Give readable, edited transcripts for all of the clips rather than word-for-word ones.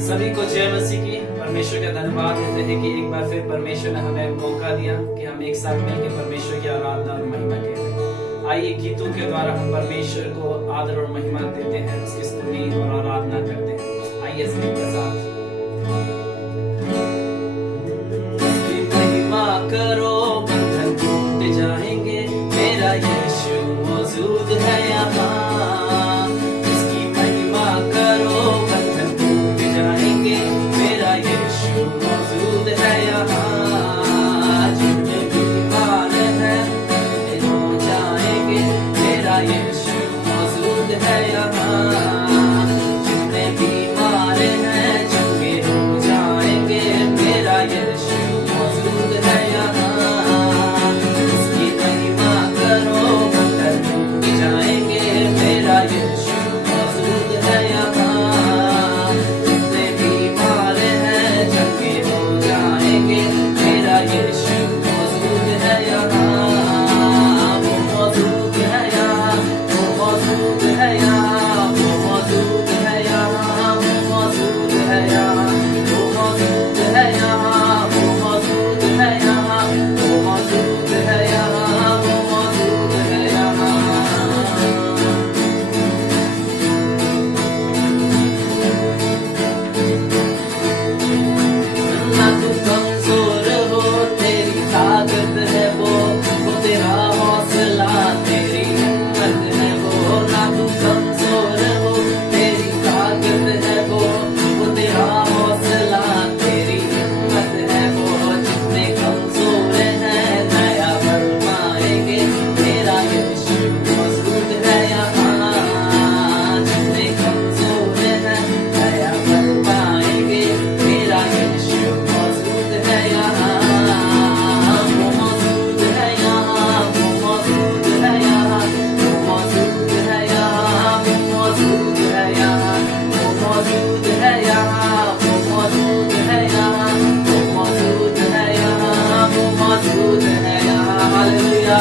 सभी को जय मसीह की। परमेश्वर का धन्यवाद देते हैं कि एक बार फिर परमेश्वर ने हमें मौका दिया कि हम एक साथ मिलकर परमेश्वर की आराधना और महिमा करें। आइए गीतों के द्वारा हम परमेश्वर को आदर और महिमा देते हैं, उसकी स्तुति और आराधना करते हैं। आइए इस गीत के साथ उसकी महिमा करो, बंधन टूट जाएंगे, मेरा यीशु मौजूद है यहाँ। उसकी महिमा करो, बंधन टूट जाएंगे, मेरा यीशु मौजूद है यहाँ। जितने बीमार हैं हो जाएंगे, मेरा यीशु मौजूद है यहाँ। जितने बीमार हैं चंगे हो जाएंगे, मेरा यीशु मौजूद है यहाँ। उसकी महिमा करो, बंधन टूट जाएंगे, मेरा यीशु मौजूद है यहाँ। जितने बीमार हैं चंगे हो जाएंगे, मेरा यीशु मौजूद है यहाँ। वो मौजूद है यहाँ, वो मौजूद है यहाँ, वो मौजूद है यहाँ, वो मौजूद है यहाँ, वो मौजूद है यहाँ, वो मौजूद है यहाँ, वो मौजूद है यहाँ, वो मौजूद है यहाँ। ना तू कमजोर हो, तेरी ताकत है वो तेरा हौसला, तेरी हिम्मत है वो। ना तू कमजोर हो, तेरी ताकत है वो तेरा हौसला, तेरी हिम्मत है वो। जितने कमजोर हैं नया बल पाएंगे, मेरा यीशु मौजूद है यहाँ। जितने कमजोर हैं नया बल पाएंगे, मेरा यीशु मौजूद है यहाँ। वो मौजूद है यहाँ, वो मौजूद है यहाँ, वो मौजूद है यहाँ, वो मौजूद है यहाँ, वो मौजूद है यहाँ, वो मौजूद है यहाँ, वो मौजूद है यहाँ, वो मौजूद है यहाँ। हालेलुया।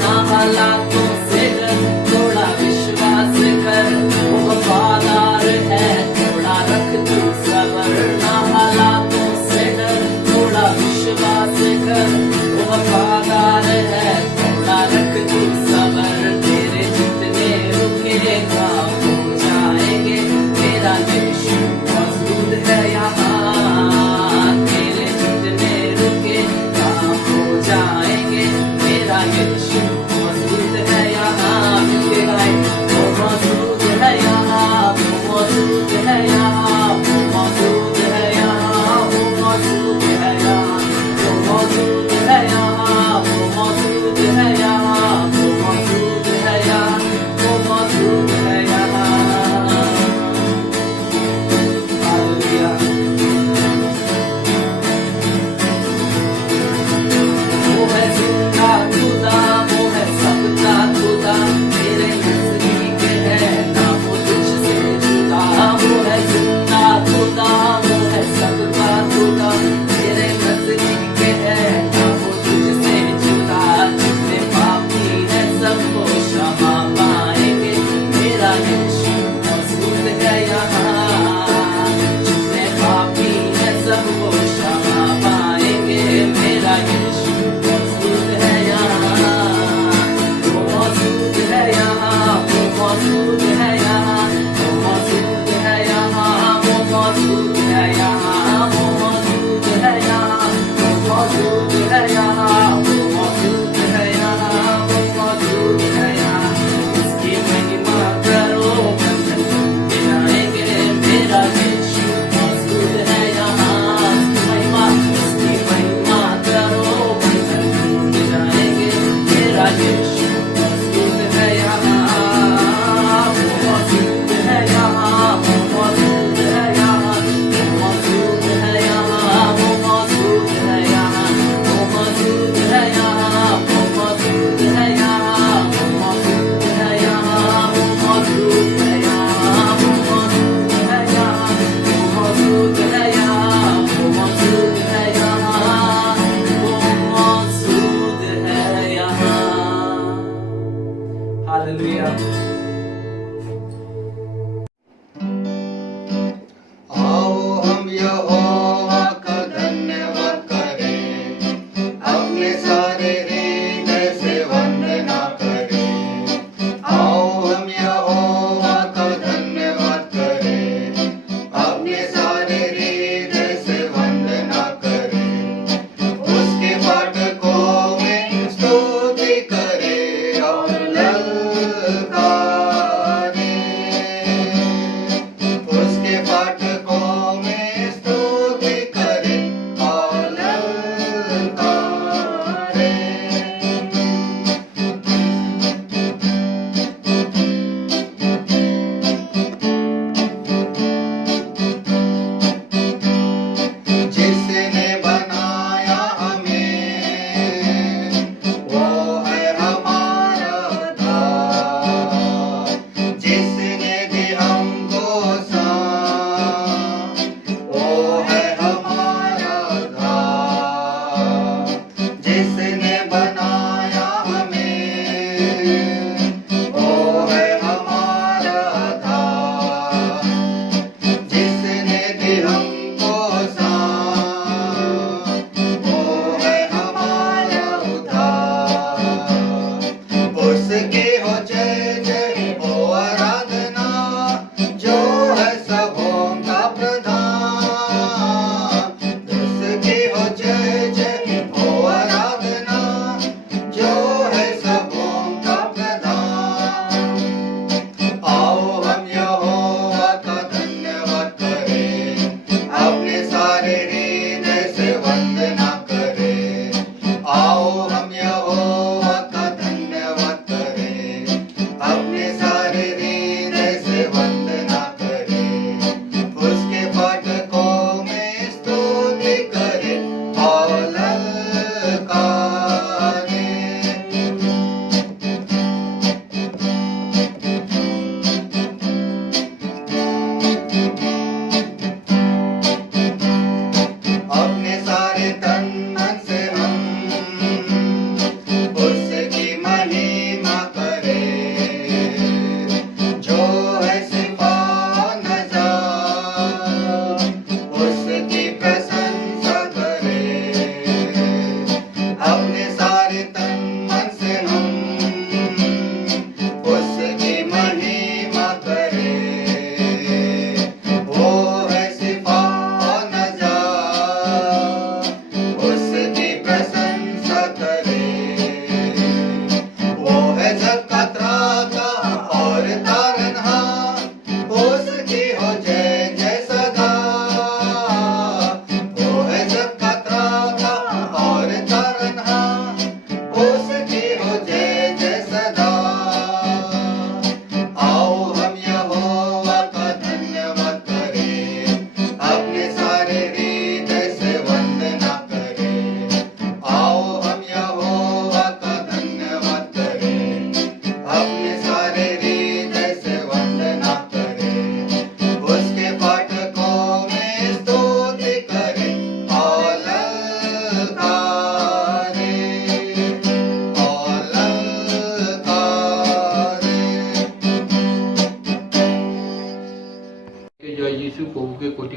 ना हालातों से डर, थोड़ा विश्वास कर, वो वफादार है, थोड़ा रख तू सबर। ना हालातों से डर, थोड़ा विश्वास कर, वो वफादार है, थोड़ा रख तू सबर। तेरे जितने रुके काम हो जाएंगे, मेरा यीशु मौजूद है यहाँ। तेरे जितने रुके काम हो जाएंगे, मेरा यीशु मौजूद है यहाँ। मिलके गाएं, वो मौजूद है यहाँ, वो मौजूद है यहाँ, वो मौजूद है यहाँ, वो मौजूद है यहाँ, वो मौजूद है यहाँ, वो मौजूद है यहाँ, वो मौजूद है यहाँ, वो मौजूद है यहाँ। हालेलुया। वो है जिंदा खुदा, वो है सबका खुदा, तेरे नजदीक है ना वो तुझसे जुदा। वो है जिंदा खुदा, वो है सबका खुदा, तेरे नजदीक है ना वो तुझसे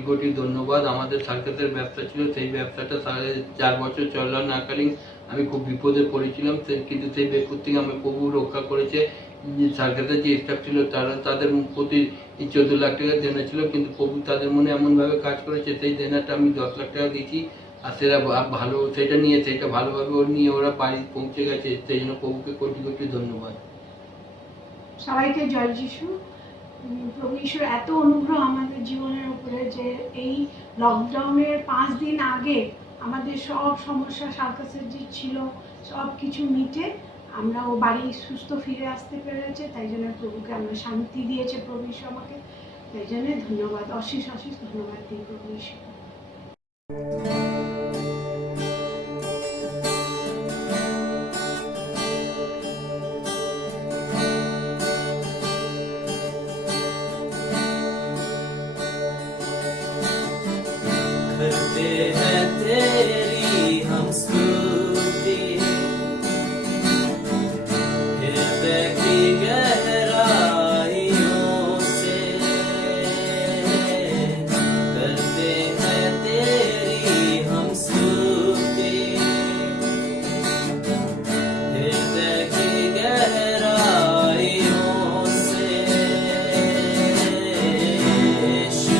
কোটি ধন্যবাদ। আমাদের সার্কাসের ব্যবসা ছিল, সেই ব্যবসাটা 4.5 বছর চলাকালীন আমি খুব বিপদে পড়েছিলাম, কিন্তু সেই বিপদ থেকে আমার প্রভু রক্ষা করেছে। সার্কাসের যে স্টাফ ছিল তাদের প্রতি 14 লাখ টাকা দেনা ছিল, কিন্তু প্রভু তাদের মনে এমনভাবে কাজ করেছে, সেই দেনাটা আমি 10 লাখ টাকা দিয়েছি। আর সেটা ভালোভাবে ওরা বাড়ি পৌঁছে গেছে, সেই জন্য প্রভুকে কোটি কোটি ধন্যবাদ। সবাইকে জয় যিশু। প্রভু ঈশ্বর এত অনুগ্রহ আমাদের জীবনের উপরে যে এই লকডাউনের 5 দিন আগে আমাদের সব সমস্যা সার্কাসের যে ছিল সব কিছু মিটে আমরা ও বাড়ি সুস্থ ফিরে আসতে পেরেছে। তাই জন্য প্রভুকে আমরা শান্তি দিয়েছে প্রভু ঈশ্বর আমাকে, তাই জন্য ধন্যবাদ, অশেষ অশেষ ধন্যবাদ দিই প্রভু ঈশ্বর। करते हैं तेरी हम स्तुति, हृदय की गहराइयों से करते हैं तेरी हम स्तुति, हृदय की गहराइयों से यीशु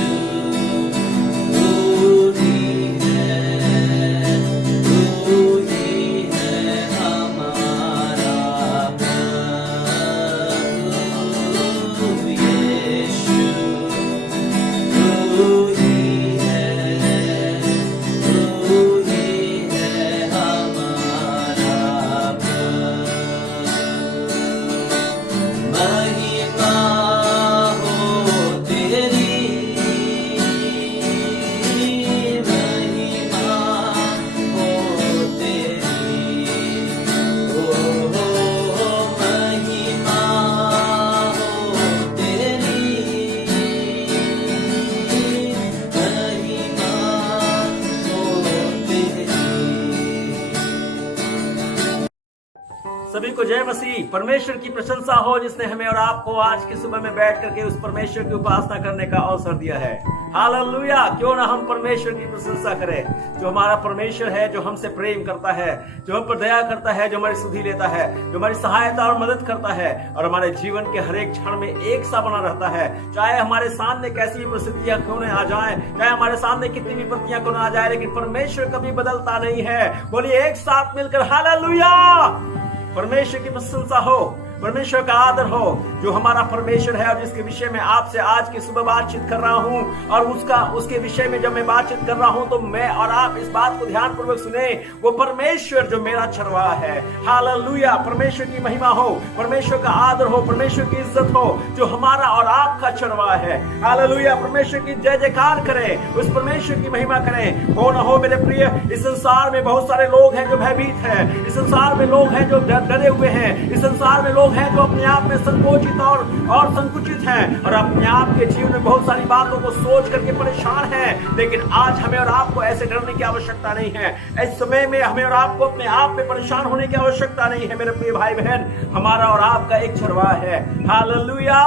सभी को जय मसीह। परमेश्वर की प्रशंसा हो जिसने हमें और आपको आज की सुबह में बैठ करके उस परमेश्वर की उपासना करने का अवसर दिया है। हालेलुया। क्यों ना हम परमेश्वर की प्रशंसा करें, जो हमारा परमेश्वर है, जो हमसे प्रेम करता है, जो हम पर दया करता है, जो हमारी सुधि लेता है, जो हमारी सहायता और मदद करता है और हमारे जीवन के हर एक क्षण में एक सा बना रहता है। चाहे हमारे सामने कैसी भी परिस्थितियां क्यों न आ जाएं, चाहे हमारे सामने कितनी भी विपत्तियां क्यों न आ जाए, लेकिन परमेश्वर कभी बदलता नहीं है। बोलिए एक साथ मिलकर हालेलुया। परमेश्वर की प्रशंसा हो, परमेश्वर का आदर हो, जो हमारा परमेश्वर है और जिसके विषय में आपसे आज की सुबह बातचीत कर रहा हूं। और उसके विषय में जब मैं बातचीत कर रहा हूं तो मैं और आप इस बात को ध्यान पूर्वक सुने। वो परमेश्वर जो मेरा चरवाहा है। हालेलुया। परमेश्वर की महिमा हो, परमेश्वर का आदर हो, परमेश्वर की इज्जत हो, जो हमारा और आपका चरवाहा है। हालेलुया। परमेश्वर की जय जयकार करें, उस परमेश्वर की महिमा करें। हो ना हो मेरे प्रिय, इस संसार में बहुत सारे लोग हैं जो भयभीत हैं, इस संसार में लोग हैं जो डरे हुए हैं, इस संसार में लोग हैं जो अपने आप में संकोचित और संकुचित हैं और अपने आप के जीवन में बहुत सारी बातों को सोच करके परेशान हैं। लेकिन आज हमें और आपको ऐसे डरने की आवश्यकता नहीं है। इस समय में हमें और आपको अपने आप में परेशान होने की आवश्यकता नहीं है। मेरे प्रिय भाई बहन, हमारा और आपका एक चरवाहा है। हालेलुया।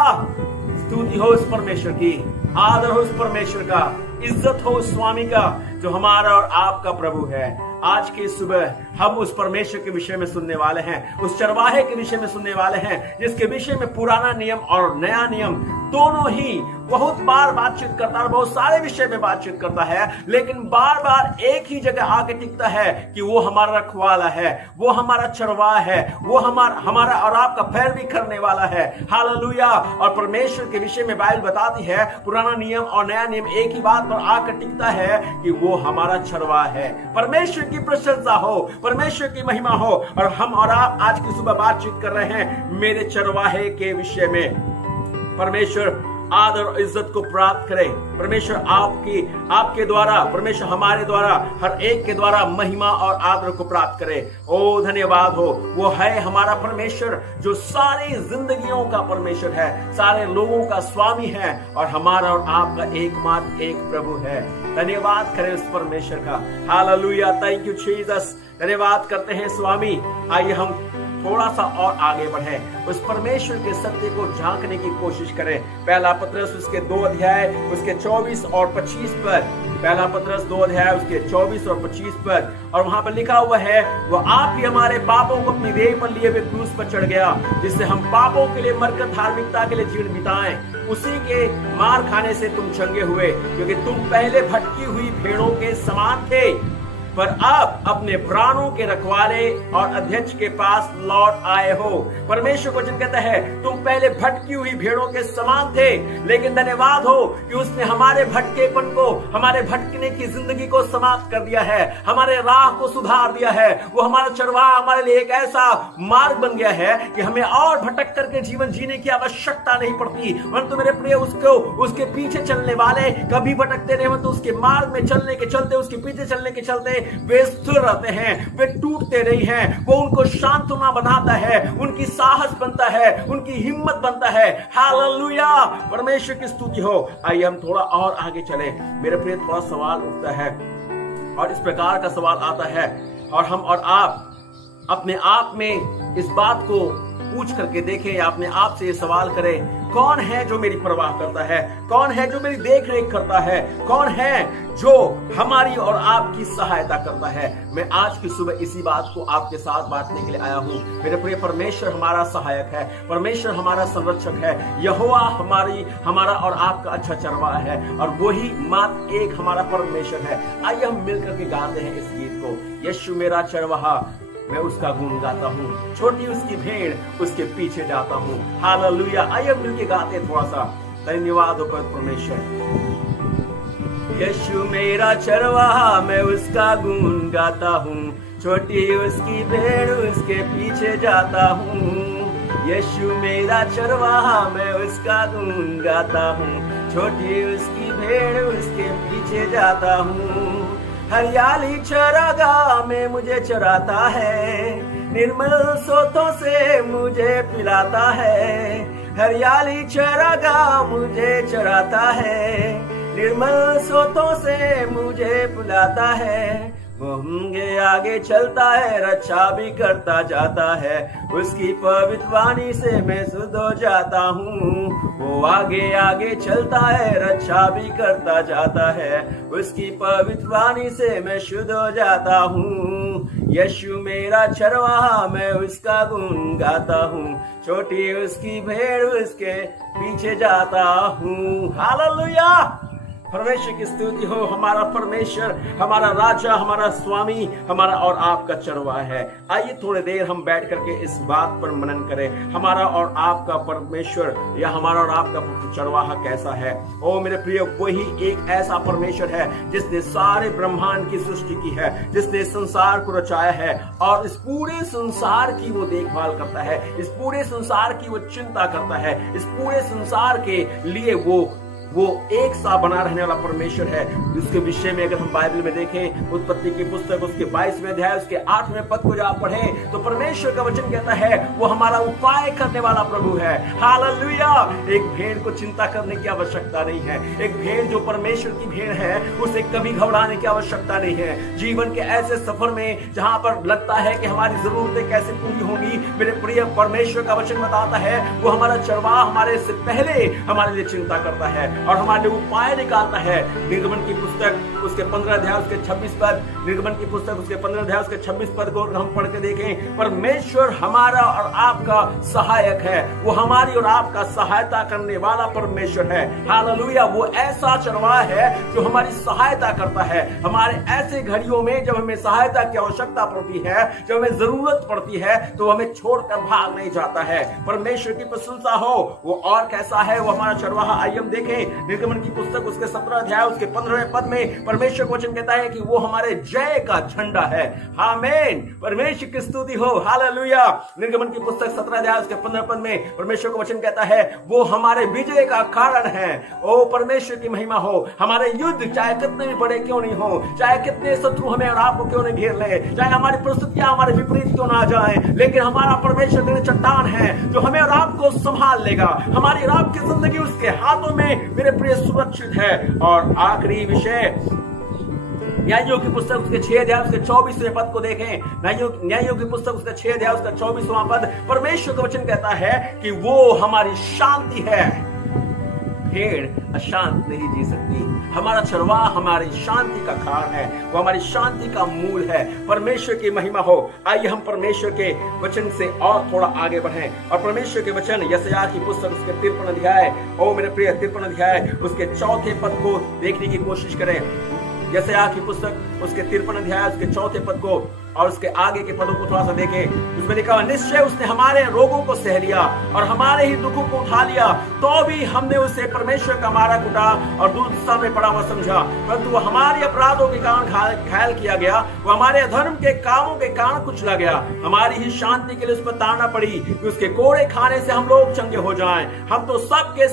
स्तुति हो उस परमेश्वर की, आदर हो उस परमेश्वर का, इज्जत हो उस स्वामी का जो हमारा और आपका प्रभु है। आज की सुबह हम उस परमेश्वर के विषय में सुनने वाले हैं, उस चरवाहे के विषय में सुनने वाले हैं, जिसके विषय में पुराना नियम और नया नियम दोनों ही बहुत बार बातचीत करता है और बहुत सारे विषय में बातचीत करता है, लेकिन बार बार एक ही जगह आके टिकता है कि वो हमारा रखवाला है, वो हमारा चरवाहा है, वो हमारा और आपका पैरवी करने वाला है। हालेलुया। और परमेश्वर के विषय में बाइबल बताती है, पुराना नियम और नया नियम एक ही बात पर आकर टिकता है कि वो हमारा चरवाहा है। परमेश्वर की प्रशंसा हो, परमेश्वर की महिमा हो। और हम और आप आज की सुबह बातचीत कर रहे हैं मेरे चरवाहे के विषय में। परमेश्वर आदर और इज्जत को प्राप्त करें। परमेश्वर आपके द्वारा, परमेश्वर हमारे द्वारा, हर एक के द्वारा महिमा और आदर को प्राप्त करे। ओ धन्यवाद हो, वो है हमारा परमेश्वर जो सारी जिंदगियों का परमेश्वर है, सारे लोगों का स्वामी है और हमारा और आपका एकमात्र एक प्रभु है। धन्यवाद करें उस परमेश्वर का। हालेलुया। Thank you Jesus. धन्यवाद करते हैं स्वामी। आइए हम थोड़ा सा और आगे बढ़े, उस परमेश्वर के सत्य को झांकने की कोशिश करें। पहला पतरस उसके 2 अध्याय उसके 24 और 25 पद, पहला पतरस 2 अध्याय उसके 24 और 25 पद, और वहां पर लिखा हुआ है, वो आप ही हमारे पापों को अपनी देह पर लिए हुए क्रूस पर चढ़ गया, जिससे हम पापों के लिए मरकर धार्मिकता के लिए जीवन बिताएं। उसी के मार खाने से तुम चंगे हुए, क्योंकि तुम पहले भटकी हुई भेड़ों के समान थे, पर अब अपने प्राणों के रखवाले और अध्यक्ष के पास लौट आए हो। परमेश्वर वचन कहता है, तुम पहले भटकी हुई भेड़ों के समान थे, लेकिन धन्यवाद हो कि उसने हमारे भटकेपन को, हमारे भटकने की जिंदगी को समाप्त कर दिया है, हमारे राह को सुधार दिया है। वो हमारा चरवाहा हमारे लिए एक ऐसा मार्ग बन गया है कि हमें और भटक करके जीवन जीने की आवश्यकता नहीं पड़ती, परंतु मेरे प्रिय उसके पीछे चलने वाले कभी भटकते नहीं, तो उसके मार्ग में चलने के चलते, उसके पीछे चलने के चलते वे स्थिर रहते हैं, वे टूटते नहीं हैं। वो उनको सांत्वना बनाता है, उनकी साहस बनता है, उनकी हिम्मत बनता है। हालेलुया, परमेश्वर की स्तुति हो। आइए हम थोड़ा और आगे चले। मेरे प्रिय, थोड़ा सवाल उठता है और इस प्रकार का सवाल आता है, और हम और आप अपने आप में इस बात को पूछ करके देखें, या अपने आप से ये सवाल करें, कौन है जो मेरी परवाह करता है? कौन है जो मेरी देख रेख करता है? कौन है जो हमारी और आपकी सहायता करता है? मैं आज की सुबह इसी बात को आपके साथ बांटने के लिए आया हूं। मेरे प्रिय, परमेश्वर हमारा सहायक है, परमेश्वर हमारा संरक्षक है, यहोवा हमारा और आपका अच्छा चरवाहा है, और वही मात्र एक हमारा परमेश्वर है। आइए हम मिलकर के गाते हैं इस गीत को, यीशु मेरा चरवाहा, मैं उसका गुण गाता हूँ, छोटी उसकी भेड़ उसके पीछे जाता हूँ। हालेलुया, आइए मिलके गाते थोड़ा सा। धन्यवाद हो परमेश्वर। यीशु मेरा चरवाहा, मैं उसका गुण गाता हूँ, छोटी उसकी भेड़ उसके पीछे जाता हूँ। यीशु मेरा चरवाहा, मैं उसका गुण गाता हूँ, छोटी उसकी भेड़ उसके पीछे जाता हूँ। हरियाली चरागाह में मुझे चराता है, निर्मल सोतों से मुझे पिलाता है। हरियाली चरागाह मुझे चराता है, निर्मल सोतों से मुझे पिलाता है। वो हमके आगे चलता है, रक्षा भी करता जाता है, उसकी पवित्र वाणी से मैं शुद्ध हो जाता हूँ। वो आगे आगे चलता है, रक्षा भी करता जाता है, उसकी पवित्र वाणी से मैं शुद्ध हो जाता हूँ। यीशु मेरा चरवाहा, मैं उसका गुण गाता हूँ, छोटी उसकी भेड़ उसके पीछे जाता हूँ। हालेलुया, परमेश्वर की स्तुति हो। हमारा परमेश्वर, हमारा राजा, हमारा स्वामी, हमारा और आपका चरवाहा है। आइए थोड़ी देर हम बैठ करके इस बात पर मनन करें, हमारा और आपका परमेश्वर या हमारा और आपका चरवाहा कैसा है। ओ मेरे प्रिय, वही एक ऐसा परमेश्वर है जिसने सारे ब्रह्मांड की सृष्टि की है, जिसने संसार को रचाया है, और इस पूरे संसार की वो देखभाल करता है, इस पूरे संसार की वो चिंता करता है, इस पूरे संसार के लिए वो एक सा बना रहने वाला परमेश्वर है। उसके विषय में अगर हम बाइबल में देखें, उत्पत्ति की पुस्तक उसके 22वें अध्याय उसके 8वें पद को जब आप पढ़ें, तो परमेश्वर का वचन कहता है वो हमारा उपाय करने वाला प्रभु है। हालेलुया, एक भेड़ को चिंता करने की आवश्यकता नहीं है। एक भेड़ जो परमेश्वर की भेड़ है, उसे कभी घबराने की आवश्यकता नहीं है। जीवन के ऐसे सफर में जहां पर लगता है कि हमारी जरूरतें कैसे पूरी होंगी, मेरे प्रिय, परमेश्वर का वचन बताता है वो हमारा चरवाहा हमारे से पहले हमारे लिए चिंता करता है और हमारे उपाय निकालता है। निर्गमन की पुस्तक उसके 15 अध्याय उसके 26 पद, निर्गमन की पुस्तक उसके 15 अध्याय उसके 26 पद को हम पढ़ के देखें, परमेश्वर हमारा और आपका सहायक है, वो हमारी और आपका सहायता करने वाला परमेश्वर है। हालेलुया, वो ऐसा चरवाहा है जो हमारी सहायता करता है। हमारे ऐसे घड़ियों में जब हमें सहायता की आवश्यकता पड़ती है, जब हमें जरूरत पड़ती है, तो हमें छोड़कर भाग नहीं जाता है। परमेश्वर की प्रशंसा हो। वो और कैसा है वो हमारा चरवाहा, आइए हम देखें। निर्गमन की पुस्तक उसके 17 अध्याय उसके 15वें पद में परमेश्वर वचन कहता है कि वो हमारे जय का झंडा है। आमीन, परमेश्वर की स्तुति हो। हालेलुया, निर्गमन की पुस्तक 17 अध्याय उसके 15 पद में परमेश्वर का वचन कहता है वो हमारे विजय का कारण है। ओ परमेश्वर की महिमा हो। हमारे युद्ध चाहे कितने भी बड़े क्यों नहीं हो, चाहे कितने शत्रु हमें और आपको क्यों नहीं घेर ले, चाहे हमारी परिस्थितियां हमारे विपरीत क्यों ना जाए, लेकिन हमारा परमेश्वर चट्टान है जो हमें और आपको संभाल लेगा। हमारी और आपकी जिंदगी उसके हाथों में मेरे प्रिय सुरक्षित है। और आखिरी विषय न्यायों की पुस्तक उसके 6 अध्याय उसके 24वें पद को देखें। न्यायों की पुस्तक उसका 6 अध्याय उसका 24वां पद, परमेश्वर का वचन कहता है कि वो हमारी शांति है। भेड़ अशांत नहीं जी सकती। हमारा चरवाहा हमारी शांति का कारण है, वो हमारी शांति का मूल है। परमेश्वर की महिमा हो। आइए हम परमेश्वर के वचन से और थोड़ा आगे बढ़ें और परमेश्वर के वचन यशायाह की पुस्तक उसके 53 अध्याय, ओ मेरे प्रिय 53 अध्याय उसके 4 पद को देखने की कोशिश करें। यशायाह की पुस्तक उसके 53 अध्याय उसके 4 पद को और उसके आगे के पदों को थोड़ा सा देखें। उसमें लिखा हुआ, निश्चय उसने हमारे रोगों को सह लिया और हमारे ही दुखों को उठा लिया, तो भी हमने उसे परमेश्वर का मारा कुटा और दुर्दशा में पड़ा हुआ समझा। परंतु वो हमारे अपराधों के कारण घायल किया गया, वो हमारे अधर्म के कामों के कारण कुचला गया। हमारी ही शांति के लिए उस पर ताड़ना पड़ी कि उसके कोड़े खाने से हम लोग चंगे हो जाएं। हम तो सब के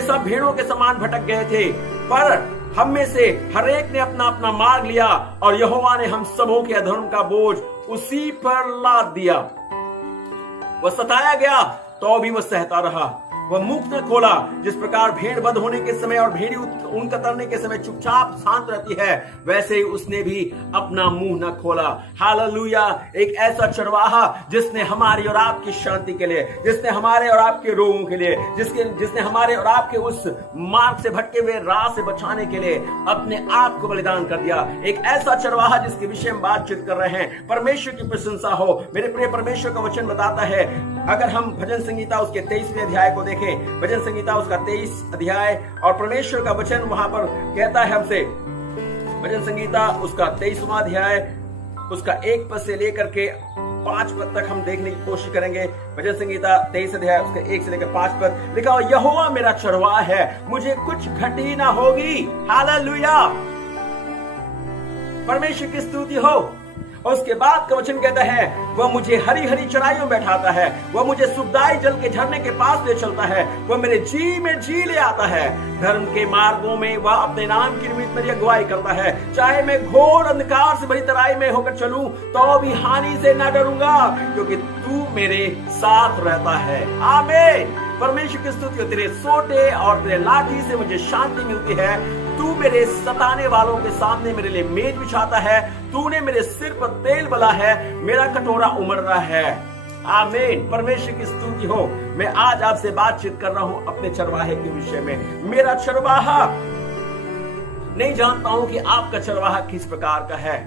सब भेड़ों के समान भटक गए थे, पर हम में से हर एक ने अपना अपना मार्ग लिया और यहोवा ने हम सबों के अधर्म का बोझ उसी पर लाद दिया। वह सताया गया तो भी वह सहता रहा, वह मुख न खोला। जिस प्रकार भेड़ बंद होने के समय और भेड़ी ऊन कतरने के समय चुपचाप शांत रहती है, वैसे ही उसने भी अपना मुंह न खोला। हालेलुया। एक ऐसा चरवाहा जिसने हमारी और आपकी शांति के लिए, जिसने हमारे और आपके रोगों के लिए, जिसने हमारे और आपके उस मार्ग से भटके हुए राह से बचाने के लिए अपने आप को बलिदान कर दिया। एक ऐसा चरवाहा जिसके विषय में बातचीत कर रहे हैं। परमेश्वर की प्रशंसा हो। मेरे प्रिय, परमेश्वर का वचन बताता है, अगर हम भजन संहिता उसके 23वें अध्याय को भजन संहिता उसका 23 अध्याय और परमेश्वर का वचन वहां पर कहता है हमसे, भजन संहिता उसका 23वां अध्याय उसका 1 पद से लेकर के 5 पद तक हम देखने की कोशिश करेंगे। भजन संहिता 23 अध्याय उसके 1 से लेकर 5 पद लिखा हो, यहोवा मेरा चरवाहा है, मुझे कुछ घटी ना होगी। हालेलुया। परमेश्वर की स्तुति हो। और उसके बाद का वचन कहता है, वह मुझे हरी हरी चराइयों में बैठाता है, वह मुझे सुखदाई जल के झरने के पास ले चलता है, वह मेरे जी में जी ले आता है। धर्म के मार्गों में वह अपने नाम की निमित्त मेरी अगुवाई करता है। चाहे मैं घोर अंधकार से भरी तराई में होकर चलूं तो भी हानि से न डरूंगा, क्योंकि तू मेरे साथ रहता है। आमीन। परमेश्वर की स्तुति हो। तेरे सोटे और तेरे लाठी से मुझे शांति मिलती है। तू मेरे सताने वालों के सामने मेरे लिए मेज बिछाता है। तूने मेरे सिर पर तेल बला है, मेरा कटोरा उमड़ रहा है। आमीन। परमेश्वर की स्तुति हो। मैं आज आपसे बातचीत कर रहा हूं अपने चरवाहे के विषय में। मेरा चरवाहा, नहीं जानता हूं कि आपका चरवाहा किस प्रकार का है,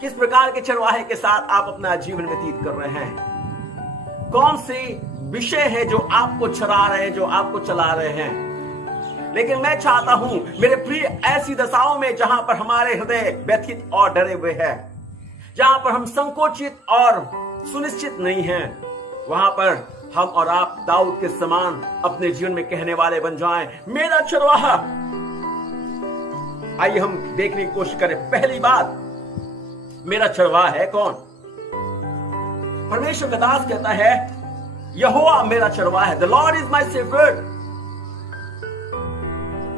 किस प्रकार के चरवाहे के साथ आप अपना जीवन व्यतीत कर रहे हैं। कौन सी विषय है जो आपको चरा रहे हैं, जो आपको चला रहे हैं। लेकिन मैं चाहता हूं मेरे प्रिय, ऐसी दशाओं में जहां पर हमारे हृदय व्यथित और डरे हुए हैं, जहां पर हम संकोचित और सुनिश्चित नहीं हैं, वहां पर हम और आप दाऊद के समान अपने जीवन में कहने वाले बन जाएं, मेरा चरवाहा। आइए हम देखने की कोशिश करें। पहली बात, मेरा चरवाहा है कौन? परमेश्वर का दास कहता है, यहोवा मेरा चरवाहा है। The Lord is my shepherd.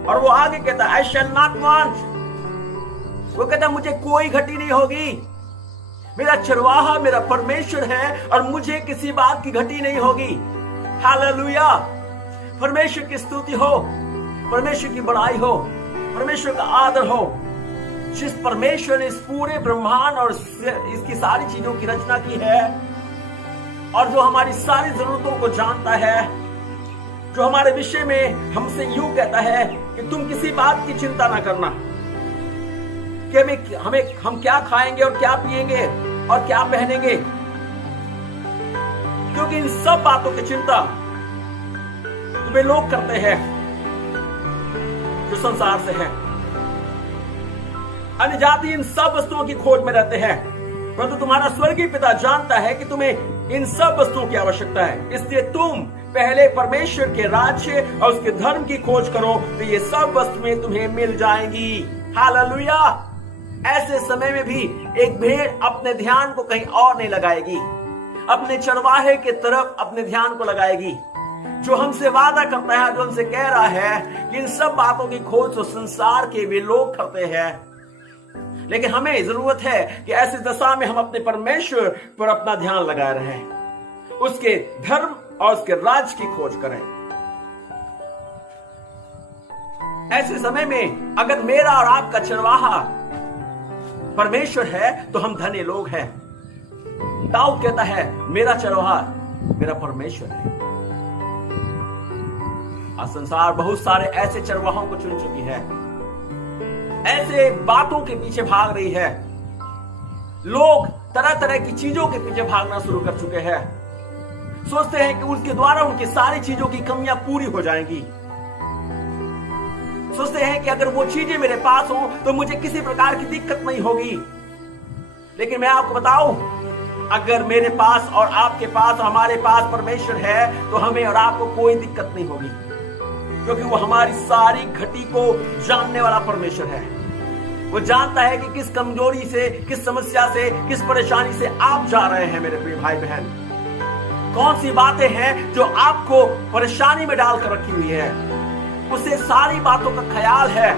और वो आगे कहता है, आई शैल नॉट वांट। वो कहता है, मुझे कोई घटी नहीं होगी। मेरा चरवाहा मेरा परमेश्वर है और मुझे किसी बात की घटी नहीं होगी। हालेलुया। परमेश्वर की स्तुति हो, परमेश्वर की बड़ाई हो, परमेश्वर का आदर हो। जिस परमेश्वर ने इस पूरे ब्रह्मांड और इसकी सारी चीजों की रचना की है और जो हमारी सारी जरूरतों को जानता है, जो हमारे विषय में हमसे यूं कहता है कि तुम किसी बात की चिंता ना करना कि हम क्या खाएंगे और क्या पिएंगे और क्या पहनेंगे, क्योंकि इन सब बातों की चिंता तुम्हें लोग करते हैं जो संसार से हैं। अन्य जाति इन सब वस्तुओं की खोज में रहते हैं, परंतु तुम्हारा स्वर्गीय पिता जानता है कि तुम्हें इन सब वस्तुओं की आवश्यकता है। इसलिए तुम पहले परमेश्वर के राज्य और उसके धर्म की खोज करो, तो ये सब वस्तुएं तुम्हें मिल जाएंगी। हालेलुया। ऐसे समय में भी एक भेड़ अपने ध्यान को कहीं और नहीं लगाएगी, अपने चरवाहे के तरफ अपने ध्यान को लगाएगी, जो हमसे वादा करता है, जो हमसे कह रहा है कि इन सब बातों की खोज तो संसार के भी लोग करते हैं। लेकिन हमें जरूरत है कि ऐसी दशा में हम अपने परमेश्वर पर अपना ध्यान लगाए रहें, उसके धर्म और उसके राज्य की खोज करें। ऐसे समय में अगर मेरा और आपका चरवाहा परमेश्वर है तो हम धन्य लोग हैं। दाऊद कहता है मेरा चरवाहा मेरा परमेश्वर है। आज संसार बहुत सारे ऐसे चरवाहों को चुन चुकी है, ऐसे बातों के पीछे भाग रही है। लोग तरह तरह की चीजों के पीछे भागना शुरू कर चुके हैं। सोचते हैं कि उसके द्वारा उनकी सारी चीजों की कमियां पूरी हो जाएंगी। सोचते हैं कि अगर वो चीजें मेरे पास हो तो मुझे किसी प्रकार की दिक्कत नहीं होगी। लेकिन मैं आपको बताऊं, अगर मेरे पास और आपके पास, हमारे पास परमेश्वर है तो हमें और आपको कोई दिक्कत नहीं होगी, क्योंकि वो हमारी सारी घटी को जानने वाला परमेश्वर है। वो जानता है कि किस कमजोरी से, किस समस्या से, किस परेशानी से आप जा रहे हैं मेरे प्रिय भाई बहन। कौन सी बातें हैं जो आपको परेशानी में डालकर रखी हुई है, उसे सारी बातों का ख्याल है।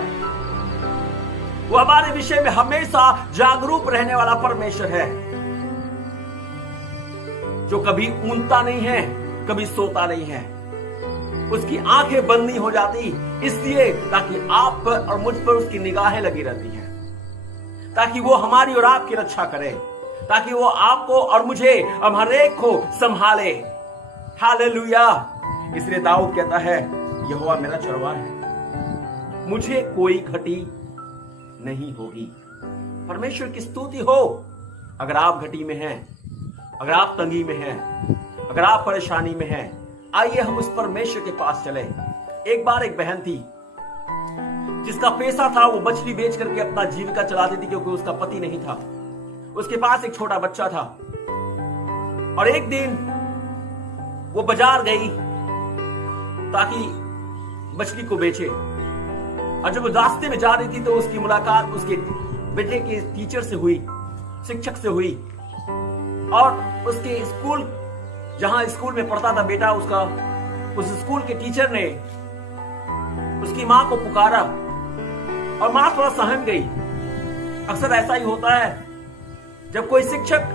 वो हमारे विषय में हमेशा जागरूक रहने वाला परमेश्वर है, जो कभी ऊँघता नहीं है, कभी सोता नहीं है। उसकी आंखें बंद नहीं हो जाती, इसलिए ताकि आप पर और मुझ पर उसकी निगाहें लगी रहती हैं, ताकि वो हमारी और आपकी रक्षा करे, ताकि वो आपको और मुझे और हर एक को संभाले। हालेलुया। इसलिए दाऊद कहता है यहोवा मेरा चरवाहा है, मुझे कोई घटी नहीं होगी। परमेश्वर की स्तुति हो। अगर आप घटी में हैं, अगर आप तंगी में हैं, अगर आप परेशानी में हैं, आइए हम उस परमेश्वर के पास चले। एक बार एक बहन थी जिसका पेशा था वो मछली बेच करके अपना जीविका चलाती थी, क्योंकि उसका पति नहीं था। उसके पास एक छोटा बच्चा था और एक दिन वो बाजार गई ताकि मछली को बेचे, और जब वो रास्ते में जा रही थी तो उसकी मुलाकात उसके बेटे के टीचर से हुई, शिक्षक से हुई। और उसके स्कूल, जहां स्कूल में पढ़ता था बेटा उसका, उस स्कूल के टीचर ने उसकी मां को पुकारा और मां थोड़ा सहम गई। अक्सर ऐसा ही होता है, जब कोई शिक्षक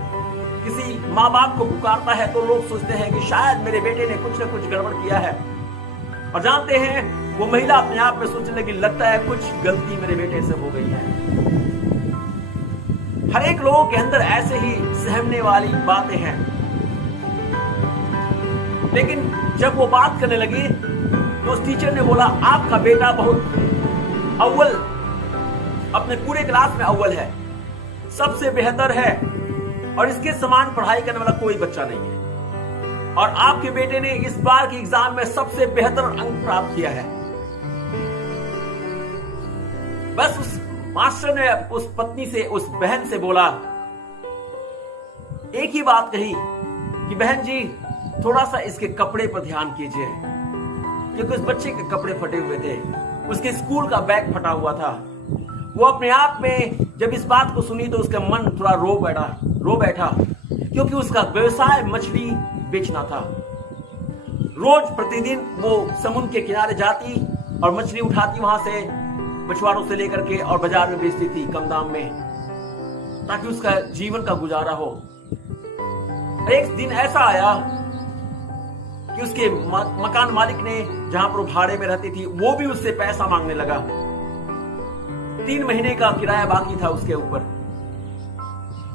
किसी माँ बाप को पुकारता है तो लोग सोचते हैं कि शायद मेरे बेटे ने कुछ न कुछ गड़बड़ किया है, और जानते हैं वो महिला अपने आप में सोचने लगी, लगता है कुछ गलती मेरे बेटे से हो गई है। हर एक लोगों के अंदर ऐसे ही सहमने वाली बातें हैं। लेकिन जब वो बात करने लगी तो उस टीचर ने बोला, आपका बेटा बहुत अव्वल, अपने पूरे क्लास में अव्वल है, सबसे बेहतर है, और इसके समान पढ़ाई करने वाला कोई बच्चा नहीं है, और आपके बेटे ने इस बार के एग्जाम में सबसे बेहतर अंक प्राप्त किया है। बस उस मास्टर ने उस पत्नी से, उस बहन से बोला, एक ही बात कही कि बहन जी थोड़ा सा इसके कपड़े पर ध्यान कीजिए, क्योंकि उस बच्चे के कपड़े फटे हुए थे, उसके स्कूल का बैग फटा हुआ था। वो अपने आप में जब इस बात को सुनी तो उसका मन थोड़ा रो बैठा, क्योंकि उसका व्यवसाय मछली बेचना था। रोज प्रतिदिन वो समुद्र के किनारे जाती और मछली उठाती, वहां से मछुआरों से लेकर के, और बाजार में बेचती थी कम दाम में, ताकि उसका जीवन का गुजारा हो। एक दिन ऐसा आया कि उसके मकान मालिक ने, जहां पर वो भाड़े में रहती थी, वो भी उससे पैसा मांगने लगा। 3 महीने का किराया बाकी था उसके ऊपर,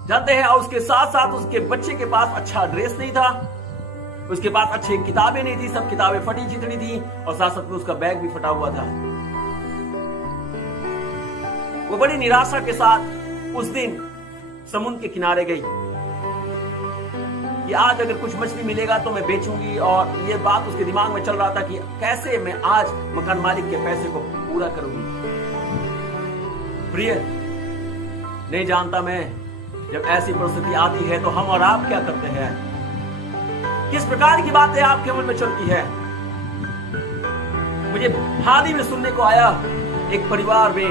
जानते हैं। और उसके साथ साथ उसके बच्चे के पास अच्छा ड्रेस नहीं था, उसके पास अच्छी किताबें नहीं थी, सब किताबें फटी चिथड़ी थी, और साथ साथ में उसका बैग भी फटा हुआ था। वो बड़ी निराशा के साथ उस दिन समुद्र के किनारे गई कि आज अगर कुछ मछली मिलेगा तो मैं बेचूंगी, और ये बात उसके दिमाग में चल रहा था कि कैसे मैं आज मकान मालिक के पैसे को पूरा करूंगी। प्रिय, नहीं जानता मैं, जब ऐसी परिस्थिति आती है तो हम और आप क्या करते हैं, किस प्रकार की बातें आपके मन में चलती है। मुझे हाल ही में सुनने को आया, एक परिवार में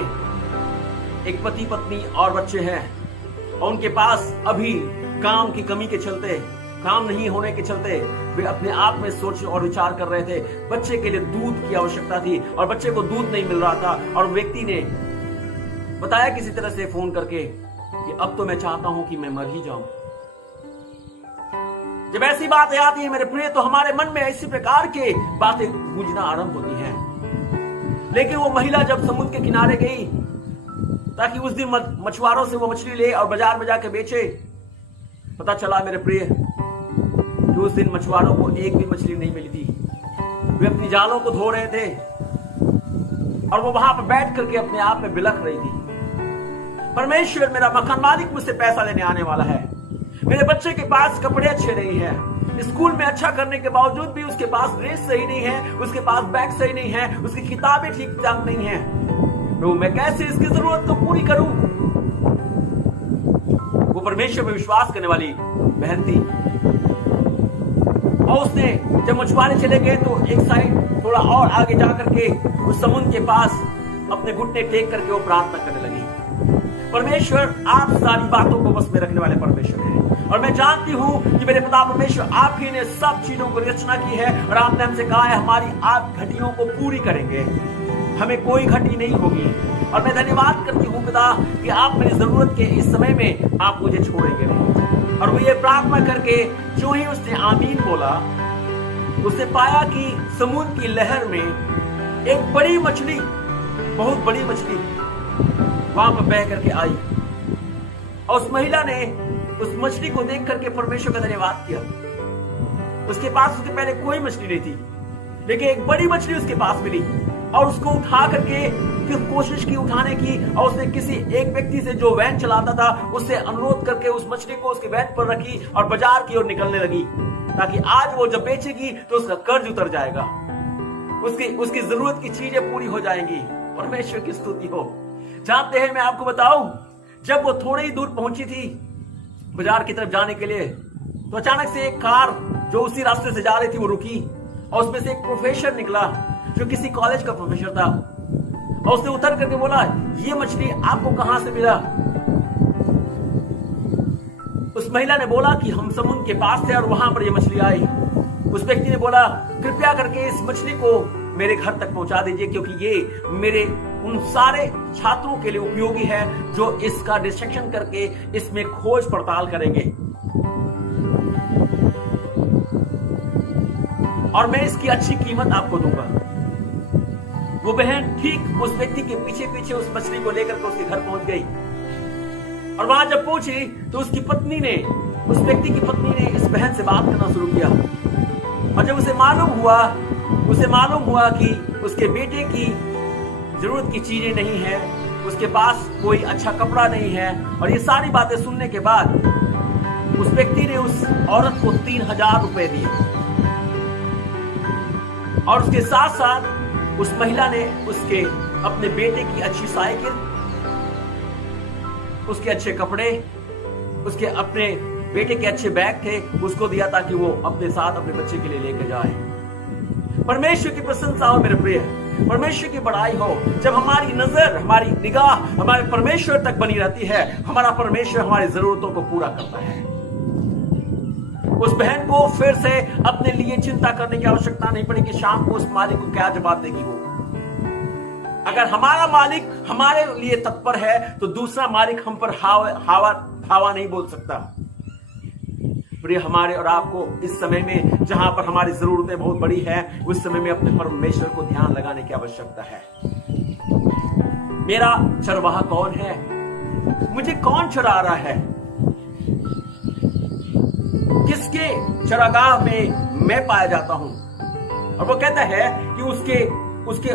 एक पति पत्नी और बच्चे हैं, और उनके पास अभी काम की कमी के चलते, काम नहीं होने के चलते, वे अपने आप में सोच और विचार कर रहे थे। बच्चे के लिए दूध की आवश्यकता थी और बच्चे को दूध नहीं मिल रहा था, और व्यक्ति ने बताया किसी तरह से फोन करके कि अब तो मैं चाहता हूं कि मैं मर ही जाऊं। जब ऐसी बातें आती है मेरे प्रिय, तो हमारे मन में ऐसी प्रकार के बातें गूंजना आरंभ होती हैं। लेकिन वो महिला जब समुद्र के किनारे गई ताकि उस दिन मछुआरों से वो मछली ले और बाजार में जाके बेचे, पता चला मेरे प्रिय कि उस दिन मछुआरों को एक भी मछली नहीं मिली थी। वे अपनी जालों को धो रहे थे और वो वहां पर बैठ करके अपने आप में बिलख रही थी। परमेश्वर, मेरा मकान मालिक मुझसे पैसा लेने आने वाला है, मेरे बच्चे के पास कपड़े अच्छे नहीं है, स्कूल में अच्छा करने के बावजूद भी उसके पास ड्रेस सही नहीं है, उसके पास बैग सही नहीं है, उसकी किताबें ठीक ठाक नहीं है। तो मैं कैसे इसकी जरूरत को पूरी करूं? वो परमेश्वर में विश्वास करने वाली बहन थी और उसने जब मछुआरे चले गए तो एक साइड थोड़ा और आगे जाकर के उस समुद्र के पास अपने घुटने टेक करके वो प्रार्थना करने लगी। परमेश्वर, आप सारी बातों को बस में रखने वाले परमेश्वर हैं और मैं जानती हूं कि मेरे पिता परमेश्वर आप ही ने सब चीजों को रचना की है और आपने हमसे कहा है हमारी आप घटियों को पूरी करेंगे, हमें कोई घटी नहीं होगी। और मैं धन्यवाद करती हूँ पिता कि आप मेरी जरूरत के इस समय में आप मुझे छोड़ेंगे नहीं। और वो ये प्रार्थना करके जो ही उसने आमीन बोला, उसने पाया कि समुद्र की लहर में एक बड़ी मछली, बहुत बड़ी मछली वहां पर बह करके आई और उस महिला ने उस मछली को देख करके परमेश्वर का धन्यवाद किया। उसके पास उसके पहले कोई मछली नहीं थी, लेकिन एक बड़ी मछली उसके पास मिली और उसको उठा करके फिर कोशिश की उठाने की और उसने किसी एक व्यक्ति से जो वैन चलाता था उससे अनुरोध करके उस मछली को उसके वैन पर रखी और बाजार की ओर निकलने लगी ताकि आज वो जब बेचेगी तो उसका कर्ज उतर जाएगा, उसकी जरूरत की चीजें पूरी हो जाएंगी। परमेश्वर की स्तुति हो। जानते हैं, मैं आपको बताऊं, जब वो थोड़ी ही दूर पहुंची थी बाजार की तरफ जाने के लिए तो अचानक से एक कार जो उसी रास्ते से जा रही थी वो रुकी और उसमें से एक प्रोफेसर निकला जो किसी कॉलेज का प्रोफेसर था और उसने उतर करके बोला, ये मछली आपको कहां से मिला? उस महिला ने बोला कि हम समुद्र के पास थे और वहां पर ये मछली आई। उस व्यक्ति ने बोला, कृपया करके इस मछली को मेरे घर तक पहुंचा दीजिए क्योंकि ये मेरे उन सारे छात्रों के लिए उपयोगी है जो इसका डिसेक्शन करके इसमें खोज पड़ताल करेंगे और मैं इसकी अच्छी कीमत आपको दूंगा। वो बहन ठीक उस व्यक्ति के पीछे पीछे उस मछली को लेकर के उसके घर पहुंच गई और वहां जब पहुंची तो उसकी पत्नी ने, उस व्यक्ति की पत्नी ने इस बहन से बात करना शुरू किया और जब उसे मालूम हुआ कि उसके बेटे की जरूरत की चीजें नहीं है, उसके पास कोई अच्छा कपड़ा नहीं है और ये सारी बातें सुनने के बाद उस व्यक्ति ने उस औरत को 3000 रुपए दिए और उसके साथ साथ उस महिला ने उसके अपने बेटे की अच्छी साइकिल, उसके अच्छे कपड़े, उसके अपने बेटे के अच्छे बैग थे, उसको दिया ताकि वो अपने साथ अपने बच्चे के लिए लेकर जाए। परमेश्वर की प्रशंसा हो मेरे प्रिय, परमेश्वर की बड़ाई हो। जब हमारी नजर, हमारी निगाह हमारे परमेश्वर तक बनी रहती है, हमारा परमेश्वर हमारी जरूरतों को पूरा करता है। उस बहन को फिर से अपने लिए चिंता करने की आवश्यकता नहीं पड़ी कि शाम को उस मालिक को क्या जवाब देगी वो। अगर हमारा मालिक हमारे लिए तत्पर है तो दूसरा मालिक हम पर हावा नहीं बोल सकता। प्रिय, हमारे और आपको इस समय में जहां पर हमारी जरूरतें बहुत बड़ी है, उस समय में अपने परमेश्वर को ध्यान लगाने की आवश्यकता है। मेरा चरवाहा कौन है? मुझे कौन चरा रहा है? किसके चरागाह में मैं पाया जाता हूं? और वो कहता है कि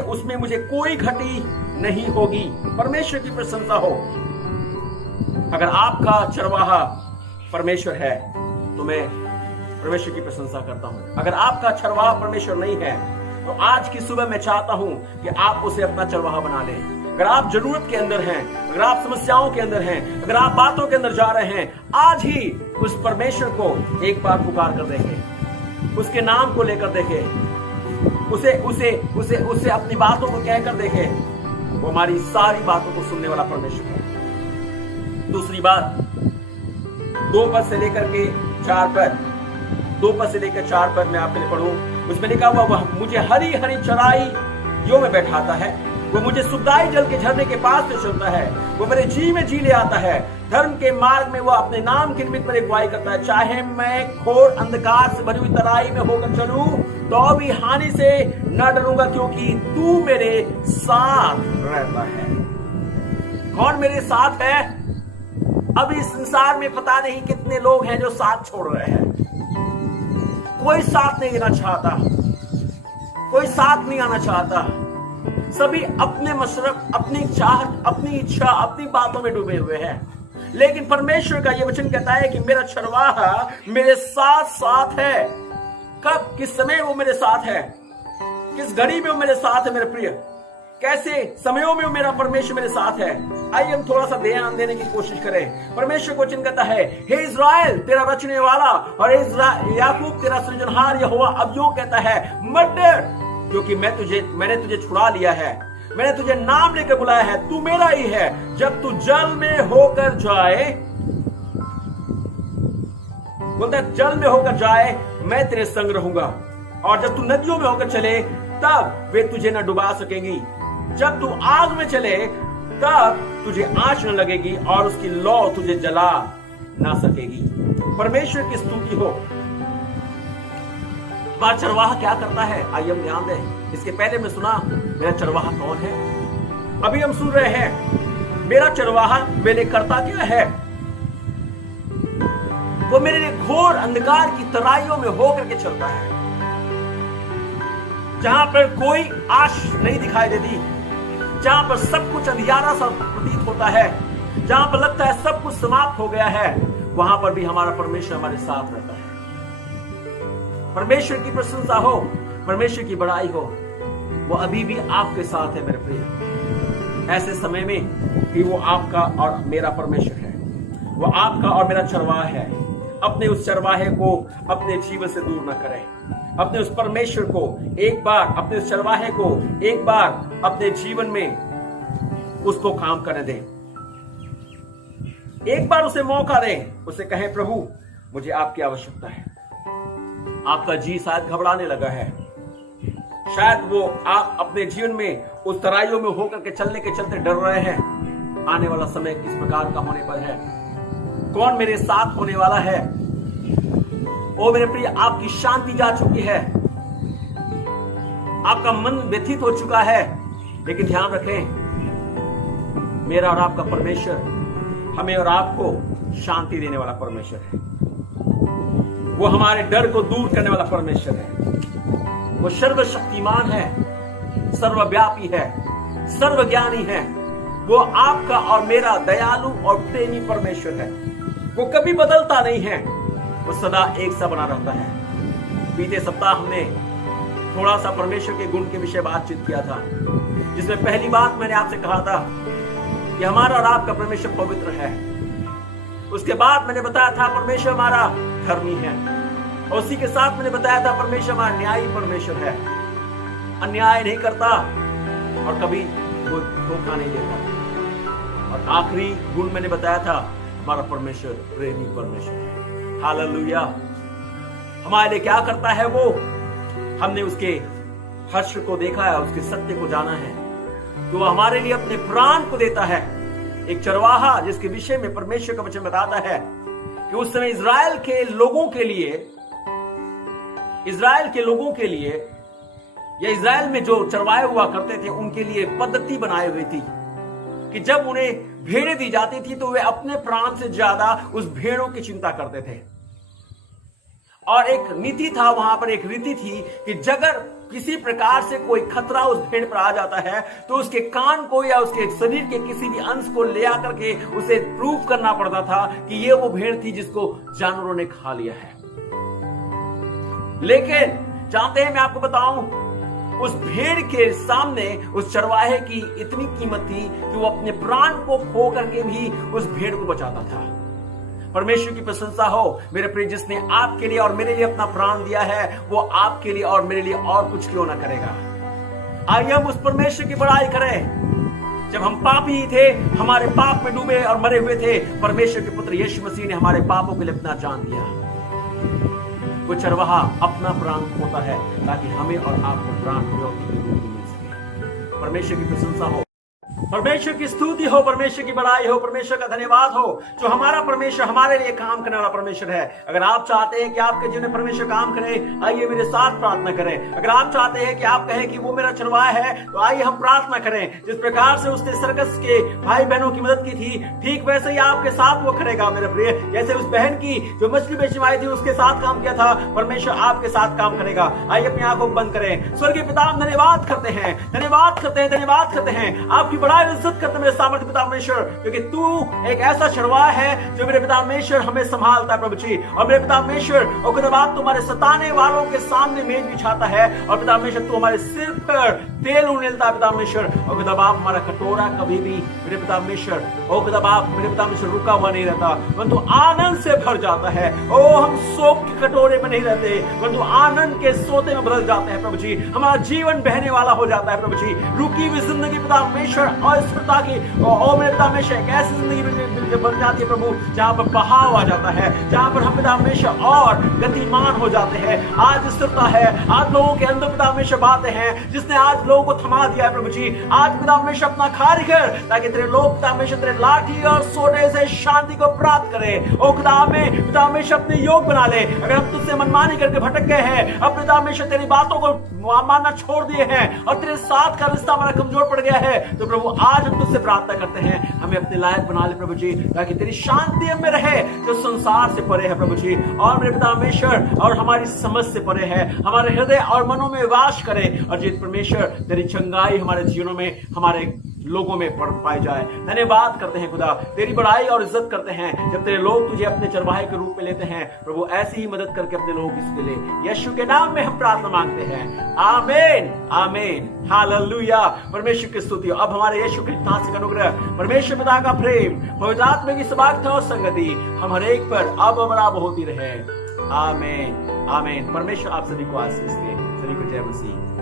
उसमें मुझे कोई घटी नहीं होगी। परमेश्वर की प्रशंसा हो। अगर आपका चरवाहा परमेश्वर है तो मैं परमेश्वर की प्रशंसा करता हूं। अगर आपका चरवाहा परमेश्वर नहीं है तो आज की सुबह मैं चाहता हूं कि आप उसे अपना चरवाहा बना लें। अगर आप जरूरत के अंदर हैं, अगर आप समस्याओं के अंदर हैं, अगर आप बातों के अंदर जा रहे हैं, आज ही उस परमेश्वर को एक बार पुकार कर देखें, उसके नाम को लेकर देखें, उसे अपनी बातों को कहकर देखें। वो हमारी सारी बातों को सुनने वाला परमेश्वर है। दूसरी बात, 2 पद से लेकर के 4 पद, 2 पद से लेकर 4 पद मैं आपके लिए पढ़ूं। उसमें लिखा हुआ, वह मुझे हरी हरी चराइयों में बैठाता है, वो मुझे सुखदाई जल के झरने के पास से चलता है। वो मेरे जी में जी ले आता है। धर्म के मार्ग में वो अपने नाम के निमित्त मेरी अगुवाई करता है। चाहे मैं घोर अंधकार से भरी हुई तराई में होकर चलूं तो भी हानि से न डरूंगा, क्योंकि तू मेरे साथ रहता है। कौन मेरे साथ है? अभी इस संसार में पता नहीं कितने लोग हैं जो साथ छोड़ रहे हैं। कोई साथ नहीं देना चाहता, कोई साथ नहीं आना चाहता। सभी अपने मशरक, अपनी चाहत, अपनी इच्छा, अपनी बातों में डूबे हुए हैं। लेकिन परमेश्वर का यह वचन कहता है कि मेरा चरवाहा मेरे साथ साथ है। कब, किस समय वो मेरे साथ है? किस घड़ी में वो मेरे साथ है मेरे प्रिय? कैसे समयों में मेरा परमेश्वर मेरे साथ है? आइए हम थोड़ा सा ध्यान देने की कोशिश करें। परमेश्वर को वचन कहता है, हे इज़राइल तेरा रचने वाला और याकूब तेरा सृजनहार यहोवा अब यूं कहता है, मत डर, क्योंकि मैंने तुझे छुड़ा लिया है। मैंने तुझे नाम लेकर बुलाया है, तू मेरा ही है। जब तू जल में होकर जाए, बोलता है जल में होकर जाए मैं तेरे संग रहूंगा, और जब तू नदियों में होकर चले तब वे तुझे न डुबा सकेंगी। जब तू आग में चले तब तुझे आंच न लगेगी और उसकी लौ तुझे जला ना सकेगी। परमेश्वर की स्तुति हो। हमारा चरवाहा क्या करता है? आइए हम ध्यान दें। इसके पहले में सुना मेरा चरवाहा कौन है। अभी हम सुन रहे हैं मेरा चरवाहा मेरे करता क्या है। वो मेरे लिए घोर अंधकार की तराइयों में होकर के चलता है, जहां पर कोई आश नहीं दिखाई देती, जहां पर सब कुछ अंधियारा सा प्रतीत होता है, जहां पर लगता है सब कुछ समाप्त हो गया है, वहां पर भी हमारा परमेश्वर हमारे साथ रहता है। परमेश्वर की प्रशंसा हो, परमेश्वर की बड़ाई हो। वो अभी भी आपके साथ है मेरे प्रिय। ऐसे समय में कि वो आपका और मेरा परमेश्वर है, वो आपका और मेरा चरवाहा है। अपने उस चरवाहे को अपने जीवन से दूर न करें। अपने उस परमेश्वर को एक बार, अपने उस चरवाहे को एक बार अपने जीवन में उसको काम करने दें। एक बार उसे मौका दें, उसे कहें प्रभु मुझे आपकी आवश्यकता है। आपका जी शायद घबराने लगा है, शायद वो आप अपने जीवन में उस तराइयों में होकर के चलने के चलते डर रहे हैं। आने वाला समय किस प्रकार का होने पर है? कौन मेरे साथ होने वाला है? ओ मेरे प्रिय, आपकी शांति जा चुकी है, आपका मन व्यथित हो चुका है, लेकिन ध्यान रखें मेरा और आपका परमेश्वर हमें और आपको शांति देने वाला परमेश्वर है। वो हमारे डर को दूर करने वाला परमेश्वर है। वो सर्वशक्तिमान है, सर्वव्यापी है, सर्वज्ञानी है। वो आपका और मेरा दयालु और प्रेमी परमेश्वर है। वो कभी बदलता नहीं है, वो सदा एक सा बना रहता है। बीते सप्ताह हमने थोड़ा सा परमेश्वर के गुण के विषय बातचीत किया था, जिसमें पहली बात मैंने आपसे कहा था कि हमारा और आपका परमेश्वर पवित्र है। उसके बाद मैंने बताया था परमेश्वर हमारा धर्मी है, और उसी के साथ मैंने बताया था परमेश्वर हमारा न्यायी परमेश्वर है, अन्याय नहीं करता और कभी वो धोखा नहीं देता। और आखिरी गुण मैंने बताया था हमारा परमेश्वर प्रेमी परमेश्वर है। हालेलुया। हमारे लिए क्या करता है वो? हमने उसके हर्ष को देखा है, उसके सत्य को जाना है कि वो हमारे लिए अपने प्राण को देता है। एक चरवाहा जिसके विषय में परमेश्वर का वचन बताता है कि उस समय इज़राइल के लोगों के लिए या इज़राइल में जो चरवाहे हुआ करते थे उनके लिए पद्धति बनाई हुई थी कि जब उन्हें भेड़ें दी जाती थी तो वे अपने प्राण से ज्यादा उस भेड़ों की चिंता करते थे। और एक नीति था, वहां पर एक रीति थी कि अगर किसी प्रकार से कोई खतरा उस भेड़ पर आ जाता है तो उसके कान को या उसके शरीर के किसी भी अंश को ले आकर के उसे प्रूफ करना पड़ता था कि ये वो भेड़ थी जिसको जानवरों ने खा लिया है। लेकिन जानते हैं, मैं आपको बताऊं, उस भेड़ के सामने उस चरवाहे की इतनी कीमत थी कि वो अपने प्राण को खो करके भी उस भेड़ को बचाता था। परमेश्वर की प्रशंसा हो मेरे प्रिय, जिसने आपके लिए और मेरे लिए अपना प्राण दिया है वो आपके लिए और मेरे लिए और कुछ क्यों ना करेगा। आइए हम उस परमेश्वर की बड़ाई करें। जब हम पापी थे, हमारे पाप में डूबे और मरे हुए थे, परमेश्वर के पुत्र यीशु मसीह ने हमारे पापों के लिए अपना जान दिया। वो चरवाहा अपना प्राण खोता है ताकि हमें और आपको प्राण मिल सके। परमेश्वर की प्रशंसा हो, परमेश्वर की स्तुति हो, परमेश्वर की बड़ाई हो, परमेश्वर का धन्यवाद हो जो हमारा परमेश्वर हमारे लिए काम करने वाला परमेश्वर है। अगर आप चाहते हैं कि आपके जीवन में परमेश्वर काम करे, आइए मेरे साथ प्रार्थना करें। अगर आप चाहते हैं कि आप कहें कि वो मेरा चरवाहा है, तो आइए हम प्रार्थना करें। जिस प्रकार से उसने सर्कस के भाई बहनों की मदद की थी, ठीक वैसे ही आपके साथ वो करेगा मेरे प्रिय। जैसे उस बहन की जो मछली बेचने आई थी उसके साथ काम किया था, परमेश्वर आपके साथ काम करेगा। आइए अपनी आंखों को बंद करें। स्वर्गीय पिता, हम धन्यवाद करते हैं, धन्यवाद करते हैं, धन्यवाद करते हैं, आपकी बड़ाई इज्जत करते मेरे सामर्थ्य पिता परमेश्वर, क्योंकि तू एक ऐसा चरवाहा है जो मेरे पिता परमेश्वर हमें संभालता है प्रभु जी। और मेरे पिता परमेश्वर, और खुदा बाप तुम्हारे सताने वालों के सामने मेज बिछाता है, और पिता परमेश्वर तू हमारे सिर पर तेल उड़ेलता है पिता परमेश्वर। और खुदा बाप हमारा कटोरा कभी भी मेरे पिता परमेश्वर, ओ खुदा बाप मेरे पिता परमेश्वर रुका हुआ नहीं रहता, परंतु आनंद से भर जाता है। ओ हम शोक के कटोरे में नहीं रहते, परंतु आनंद के सोते में बदल जाते हैं प्रभु जी। हमारा जीवन बहने वाला हो जाता है प्रभु जी। रुकी हुई जिंदगी पिता परमेश्वर और स्थिरता की और मेरे पिता परमेश्वर एक ऐसी जिंदगी बन जाती है प्रभु जहां पर बहाव आ जाता है, जहां पर हम पिता परमेश्वर और गतिमान हो जाते हैं। आज स्थिरता है, आज लोगों के अंदर पिता परमेश्वर बातें हैं जिसने आज लोगों को थमा दिया है प्रभु जी। आज पिता परमेश्वर अपना कार्य कर, ताकि तेरे लोग पिता परमेश्वर तेरे लाठी और सोटे से शांति को प्राप्त करें। ओ खुदा में पिता परमेश्वर अपने योग बना ले। अगर हम तुझसे मनमानी करके भटक गए हैं, अब पिता परमेश्वर तेरी बातों को मानना छोड़ दिए हैं और तेरे साथ का रिश्ता हमारा कमजोर पड़ गया है, तो प्रभु आज हम तुझसे प्रार्थना करते हैं, हमें अपने लायक बना ले प्रभु जी, ताकि तेरी शांति हमें रहे जो संसार से परे है प्रभु जी। और मेरे पिता परमेश्वर और हमारी समझ से परे है, हमारे हृदय और मनों में वास करे, और जिस परमेश्वर तेरी चंगाई हमारे जीवनों में हमारे लोगों में पड़ पाई जाए। धन्यवाद करते हैं खुदा, तेरी बड़ाई और इज्जत करते हैं जब तेरे लोग तुझे अपने चरवाहे के रूप में लेते हैं। प्रभु ऐसी ही मदद करके अपने लोगों की सुध ले, यीशु के नाम में हम प्रार्थना मांगते हैं, आमीन आमीन हालेलुया। परमेश्वर की स्तुति। अब हमारे यीशु कृष्ण का अनुग्रह, परमेश्वर पिता का प्रेम, पवित्र आत्मा की सबागत और संगति हम हर एक पर अब और अब होती रहे। आमीन आमीन। परमेश्वर आप सभी को आशीष दे। सभी को जय मसीह।